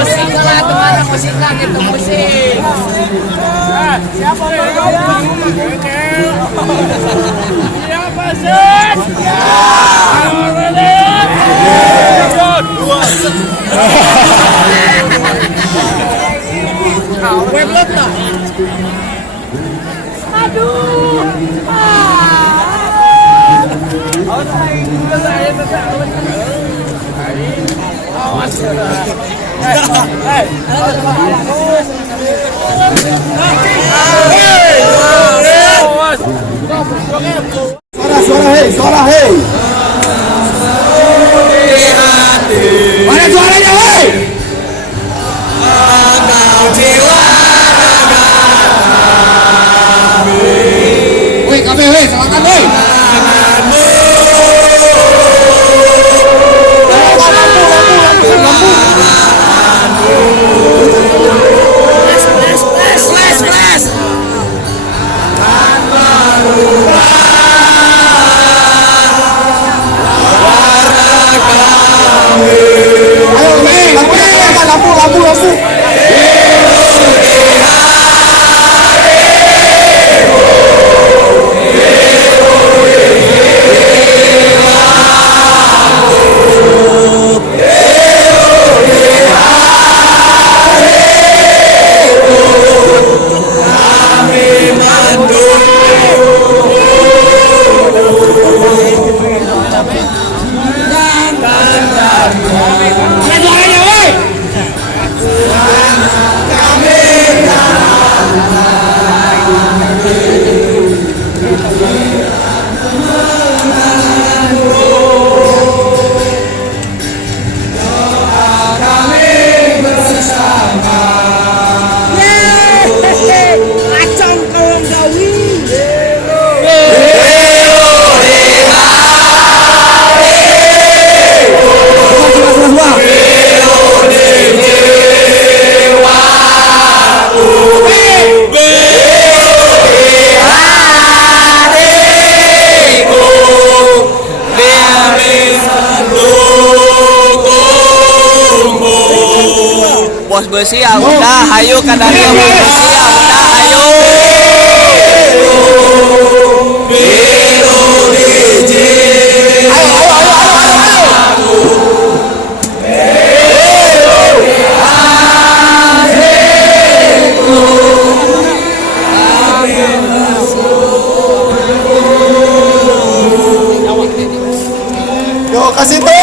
Musik lah teman, musik lah gitu musik. Siapa yang siapa sih? Aduh. Suara hei. Mana suaranya hei? Woi, kami woi, semangat woi. Lampu. Bos besi ya udah, hayu kadang bos besi ya udah, hayu. Yo kasih tuh.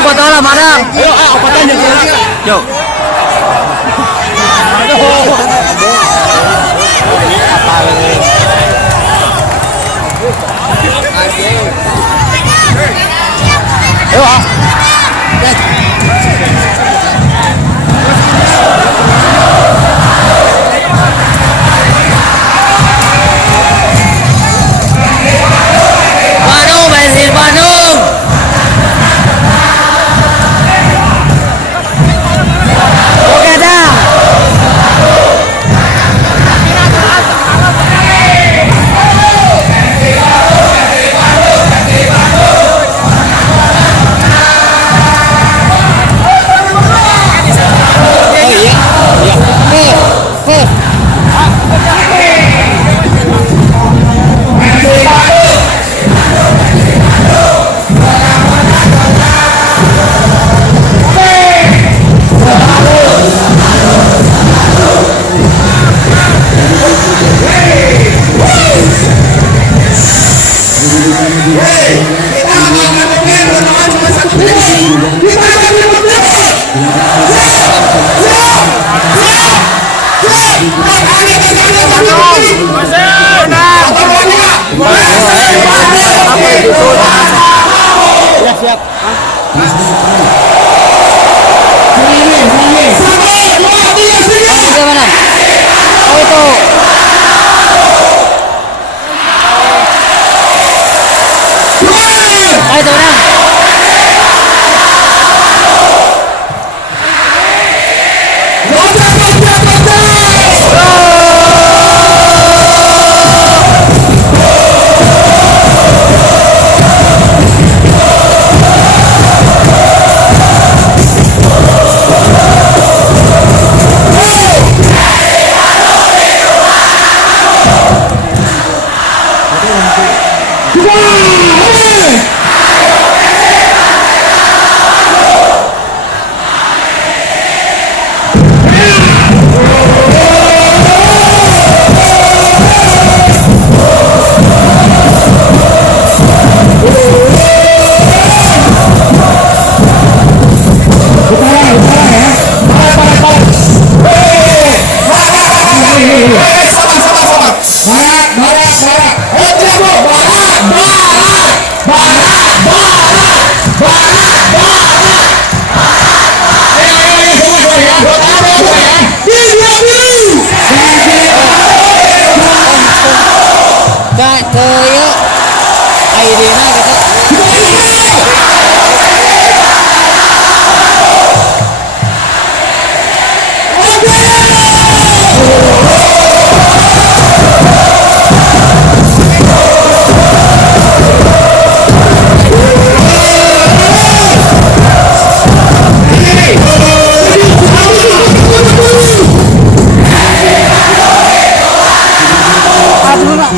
Potola, madam. Ayo, opatan Yo. Bandung, Persib Bandung. Oke dah.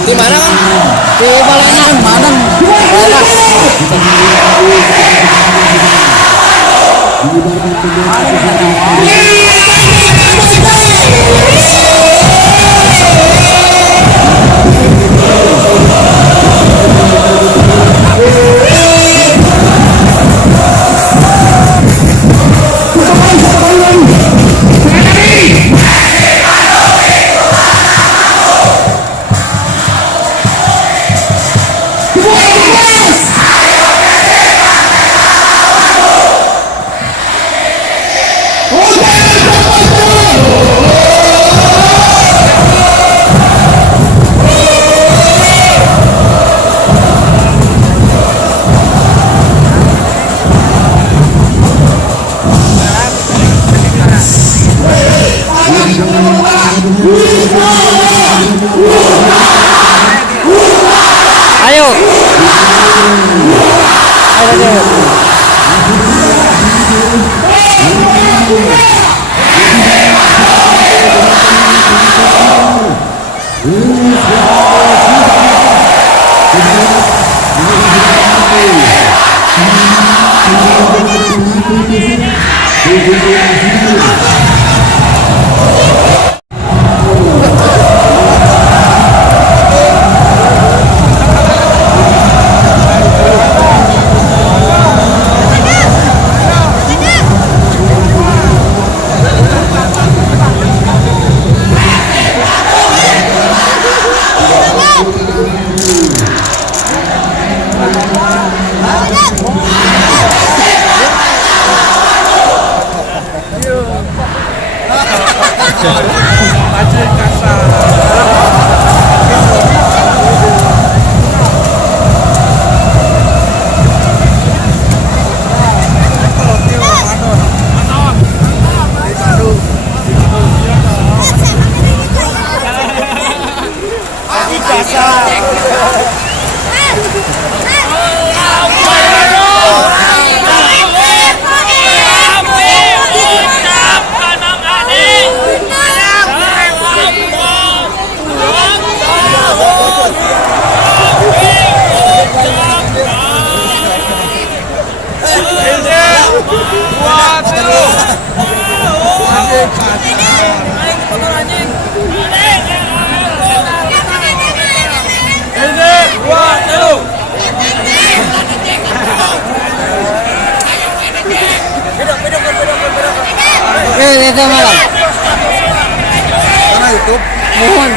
Di mana kan? Di Balenang, Madang. Ayo. Itu malam. Karena YouTube. Mohon.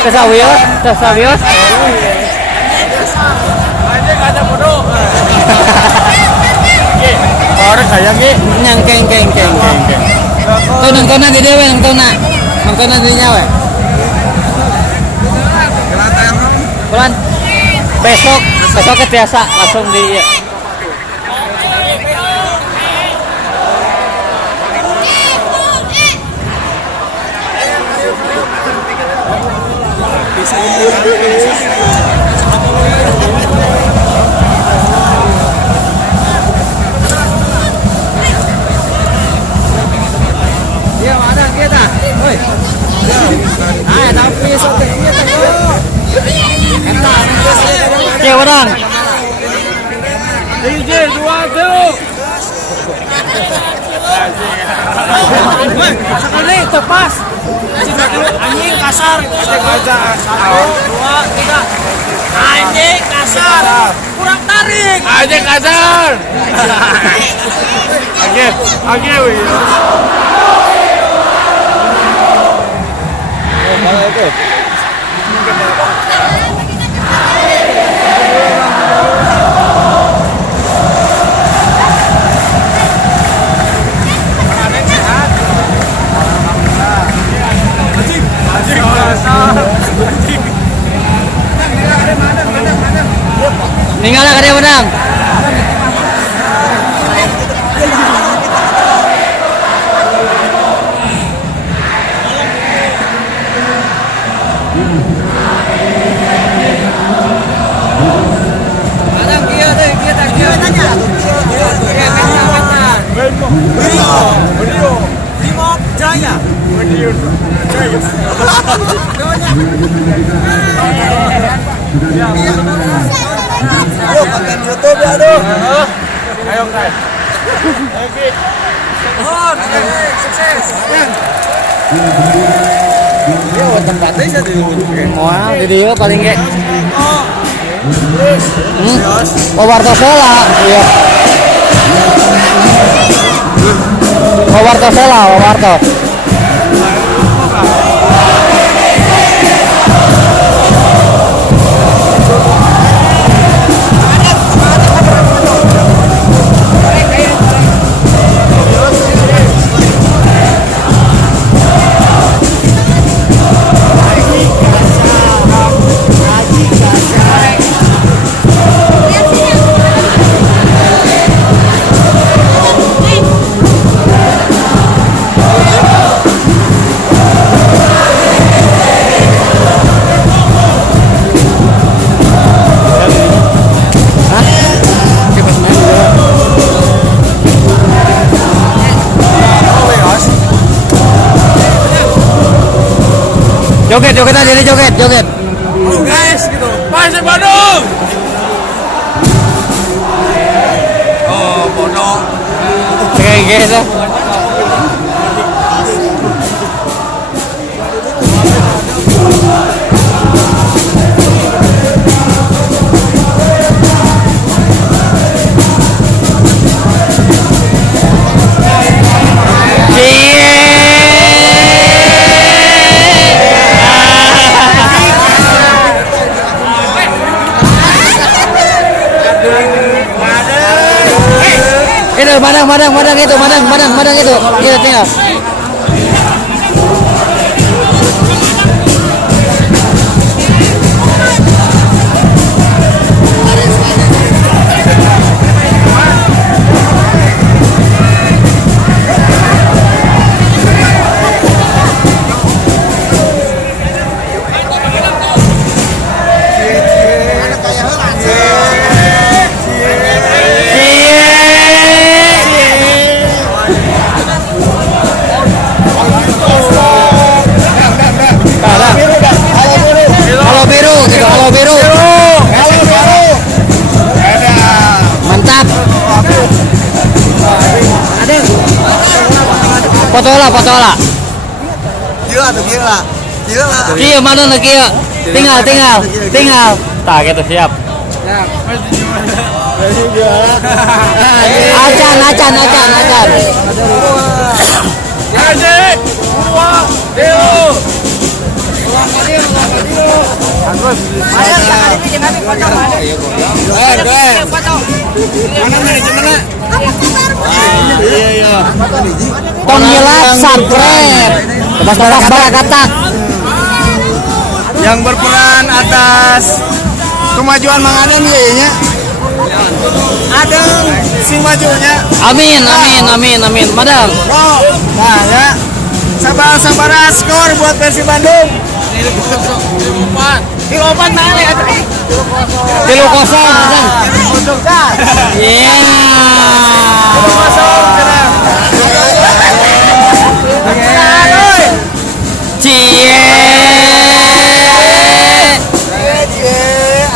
Kesawios, kesawios. Ada bodoh. Orang kaya ge. Nyang keng. Tuh nonton di dewe nonton di nyawa. Bulan besok ke biasa langsung di iya. Iya, mana kita? Woi. Ah, tapi sote kita kok. Oke, orang. DJ 2 sekali tepas. Anjing kasar. Satu, dua, tiga. Anjing kasar. Kurang tarik. Anjing kasar. Oke, wih. Tinggal lah dia menang. Yo, konten YouTube ya, aduh. Ayo, guys. Oke. Sukses. Yo, tempatnya sih di Mau di dia paling ge. Wawarto Sela, iya. Wawarto Sela, Wawarto. Joget aja nih, joget. Guys, gitu. Persib Bandung. Oh, bodoh. Kayak gitu. Itu madang itu tinggal. foto lah. Gila tuh gila. Kia mana nak kia? Tinggal. Tak gitu siap. Acan. Penghilang subscribe. Tebas kata. Yang berperan atas kemajuan Mang Adeng ya. Adeng sing majunya. Amin. Madang. Oh, nah ya. Sabar skor buat Persib Bandung. 3-4 mana ya? 3-0 Madang. Iya. 3-0 Cie.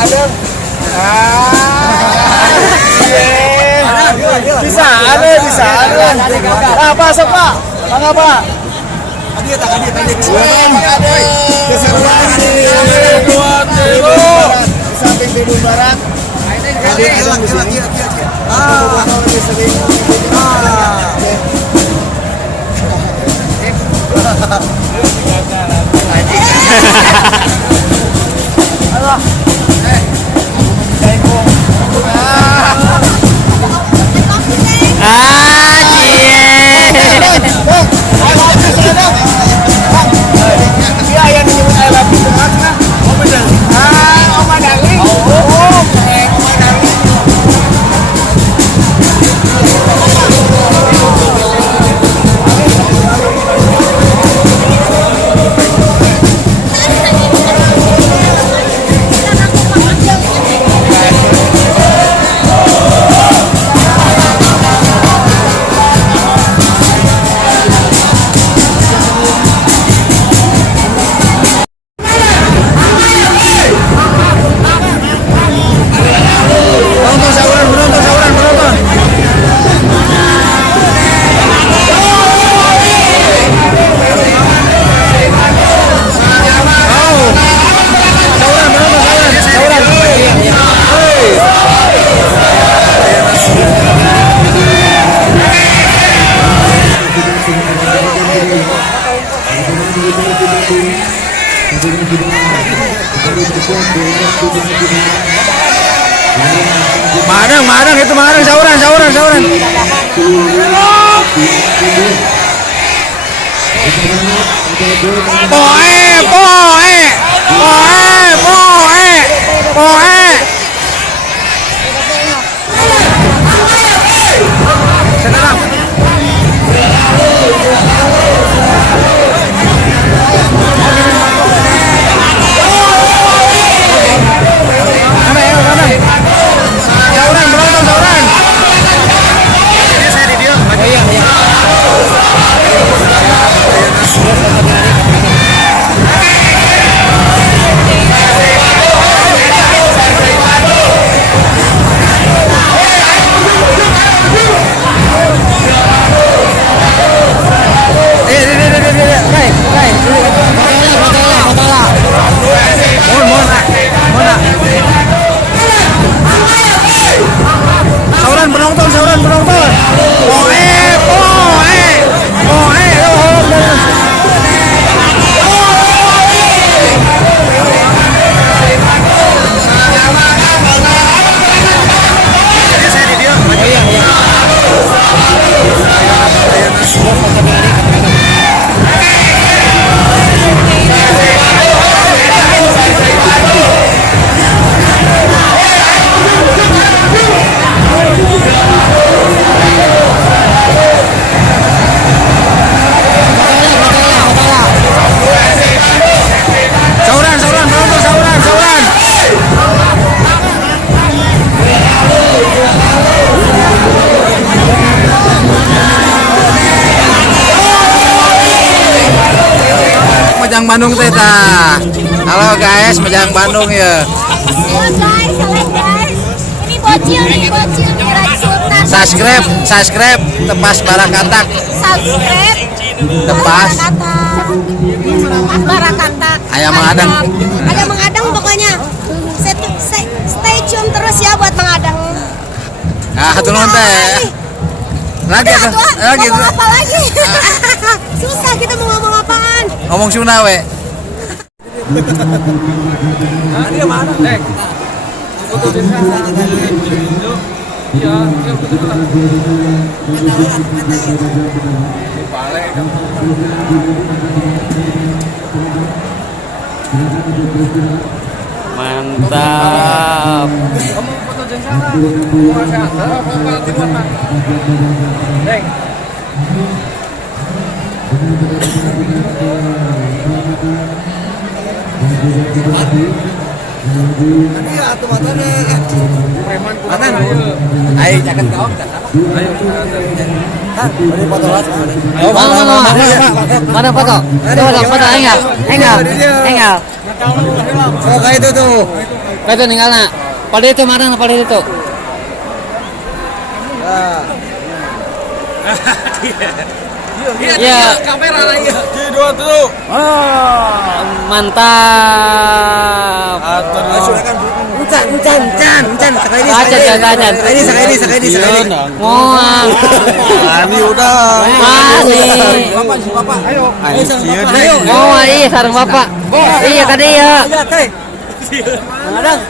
Adeng. Bisa. Apa sopa? Apa? Tadi. Samping Bandung Barat. Gila. Madang itu sauran. Poe. Sekarang. Sauran. Ini saya di dia. Iya. Sauran penonton. Mejang Bandung teh tah. Halo guys, Mejang Bandung ya. Halo guys. Ini bocil Miraj Sultan. Subscribe tepas barang katak. Subscribe Tepas. Barakata. Ayam mengadang. Ada mengadang pokoknya. Stay tune terus ya buat mengadang. Nah, satu nuhun teh. Lagi Udah, tuh. tuh, Lagi ngomong tuh. apa lagi? Susah kita mau ngomong apaan. Ngomong Sunda we. Dia mana? Foto desa. Iya, betul lah. Mantap. Kamu foto desa. Deng. Mana? Ayo jangan kau. Mana foto? Foto enggak? Enggak. Oh kayak itu tuh. Itu ninggal nak. Pada itu mana pada itu? Iya. Kamera lagi. Dua tuh. Mantap. Encan. Sekali Kacan. Sekali. Wah. Ini udah. Asli. Bapak. Ayo. Oh iya sarang bapak. Iya tadi ya. Mengadang.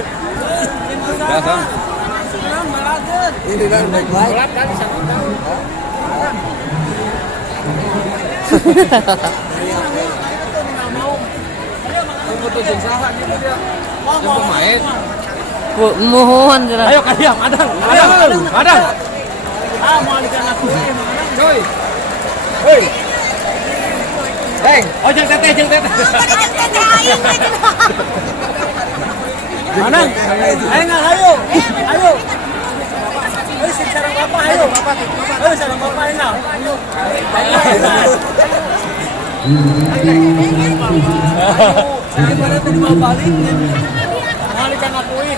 Ini kan baik-baik. Mohon jelas. Ayo kalian, adang. Mau alikan aku. Coy. Hei. Hei, oh jeng teteh. Mana? Ayo. Ayo sarang bapak, ayo. Ayo sarang bapak enak. Gimana tadi mau balik? Balikan aku ini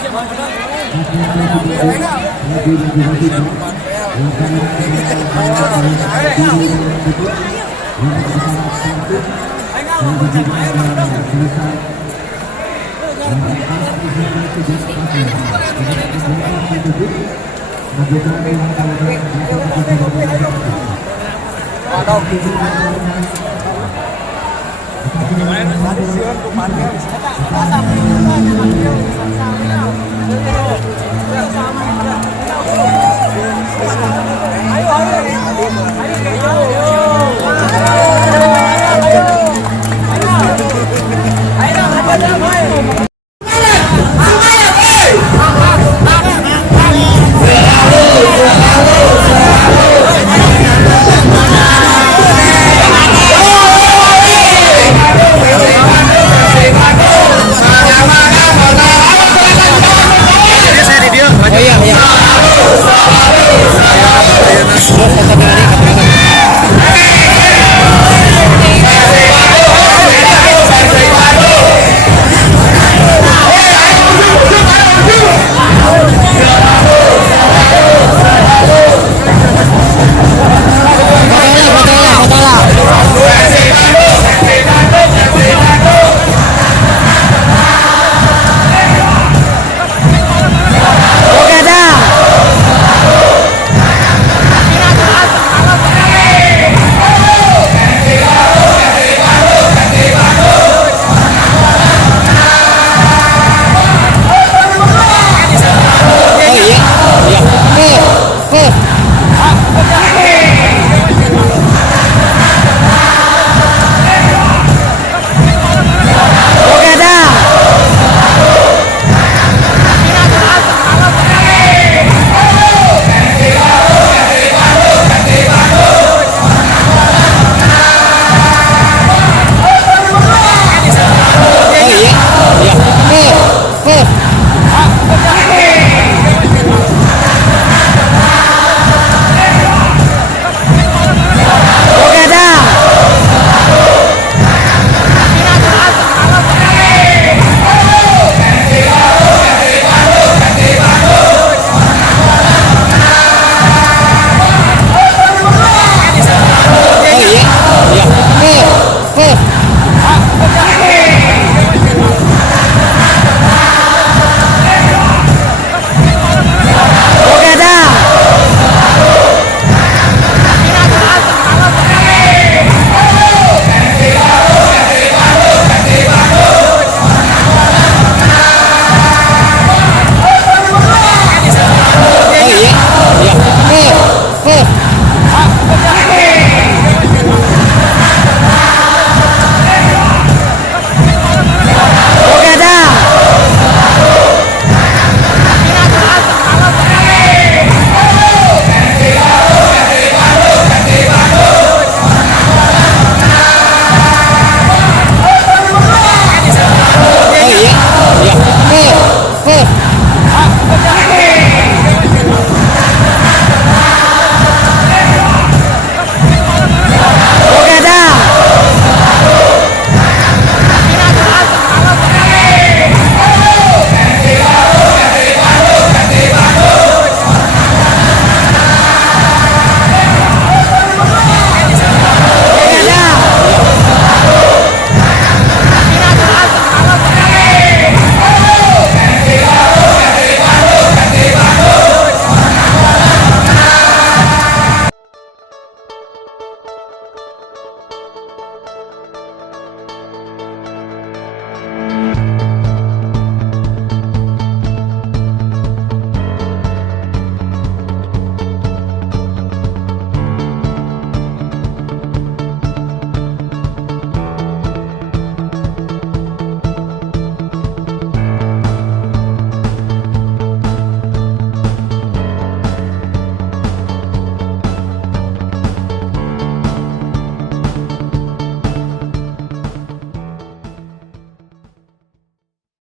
Ayo.